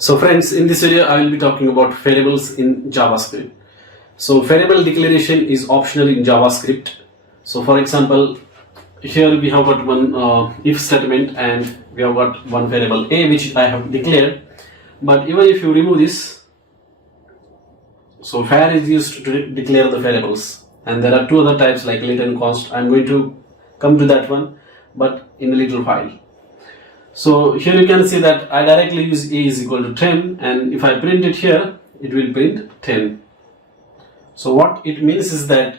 So friends, in this video I will be talking about variables in JavaScript. So variable declaration is optional in JavaScript. So for example, here we have got one if statement and we have got one variable a which I have declared. But even if you remove this, so var is used to declare the variables, and there are two other types like let and const. I am going to come to that one, but in a little while. So here you can see that I directly use a is equal to 10, and if I print it here, it will print 10. So what it means is that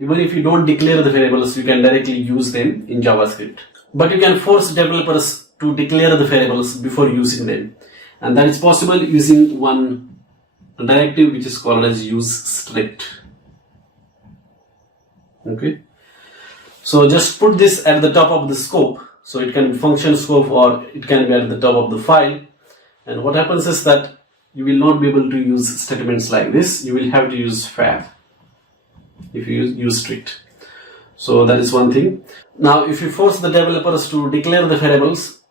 even if you don't declare the variables, you can directly use them in JavaScript. But you can force developers to declare the variables before using them, and that is possible using one directive which is called as use strict. Okay, so just put this at the top of the scope. So it can be function scope or it can be at the top of the file. And what happens is that you will not be able to use statements like this. You will have to use var if you use strict. So that is one thing. Now if you force the developers to declare the variables,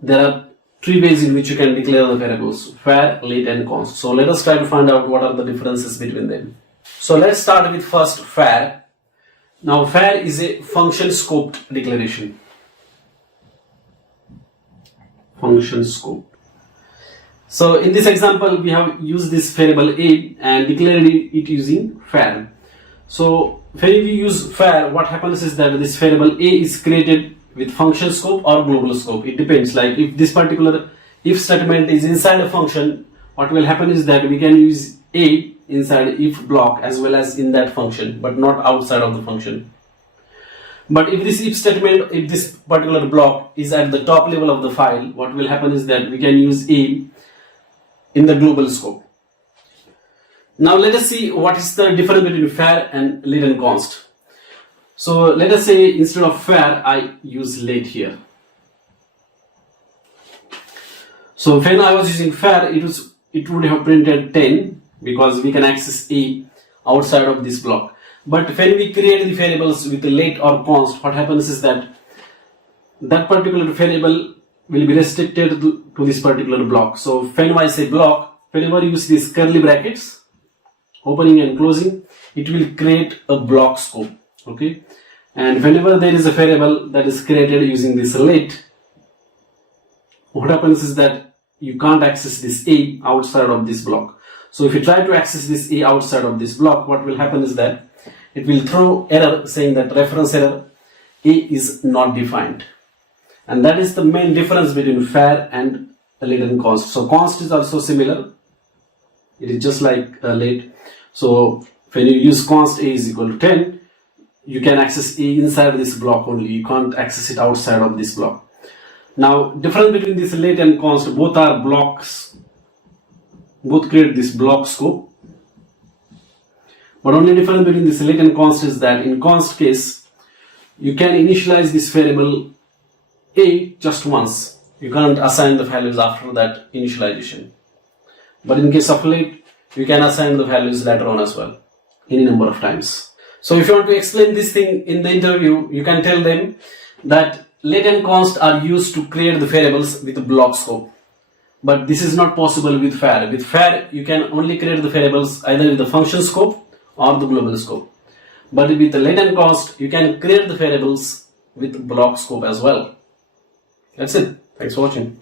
there are three ways in which you can declare the variables: var, let and const. So let us try to find out what are the differences between them. So let's start with first var. Now var is a function scoped declaration. Function scope. So in this example we have used this variable a and declared it using var. So when we use var, what happens is that this variable a is created with function scope or global scope. It depends. Like if this particular if statement is inside a function, what will happen is that we can use a inside if block as well as in that function, but not outside of the function. But if this if statement, if this particular block is at the top level of the file, what will happen is that we can use a in the global scope. Now let us see what is the difference between var and let and const. So let us say instead of var I use let here. So when I was using var, it would have printed 10 because we can access a outside of this block. But when we create the variables with the let or const, what happens is that that particular variable will be restricted to this particular block. So when I say block, whenever you use these curly brackets, opening and closing, it will create a block scope. Okay, and whenever there is a variable that is created using this let, what happens is that you can't access this a outside of this block. So if you try to access this a outside of this block, what will happen is that it will throw error saying that reference error a is not defined. And that is the main difference between var and let and const. So const is also similar. It is just like let. So when you use const a is equal to 10, you can access a inside this block only. You can't access it outside of this block. Now difference between this let and const, both are blocks. Both create this block scope. But only difference between this let and const is that in const case, you can initialize this variable a just once. You can't assign the values after that initialization. But in case of let, you can assign the values later on as well, any number of times. So if you want to explain this thing in the interview, you can tell them that let and const are used to create the variables with a block scope. But this is not possible with var. With var, you can only create the variables either with the function scope or the global scope. But with the let and const, you can create the variables with block scope as well. That's it. Thanks for watching.